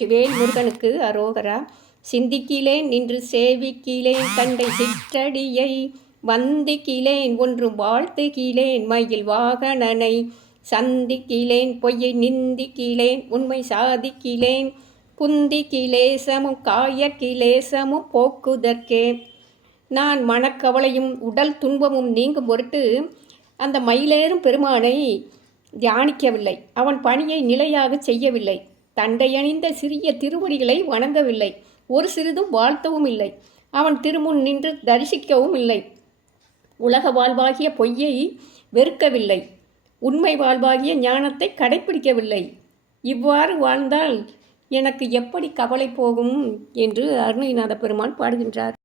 வெற்றிவேல் முருகனுக்கு அரோகரா. சிந்திக்கிலேன் நின்று சேவிக்கிலேன் கண்டை சிற்றடியை வந்திக்கிலேன் ஒன்றும் வாழ்த்துகிலேன் மயில் வாகனனை சந்திக்கிலேன் பொய்யை நிந்திக்கிலேன் உண்மை சாதிக்கிலேன் குந்தி கிலேசமும் காய கிலேசமும் போக்குதற்கே. நான் மனக்கவலையும் உடல் துன்பமும் நீங்கும் பொருட்டு அந்த மயிலேறும் பெருமானை தியானிக்கவில்லை. அவன் பணியை நிலையாக செய்யவில்லை. தண்டையணிந்த சிறிய திருவடிகளை வணங்கவில்லை. ஒரு சிறிதும் வாழ்த்தவும் இல்லை. அவன் திருமுன் நின்று தரிசிக்கவும் இல்லை. உலக வாழ்வாகிய பொய்யை வெறுக்கவில்லை. உண்மை வாழ்வாகிய ஞானத்தை கடைப்பிடிக்கவில்லை. இவ்வாறு வாழ்ந்தால் எனக்கு எப்படி கவலை போகும் என்று அருணகிரிநாத பெருமான் பாடுகின்றார்.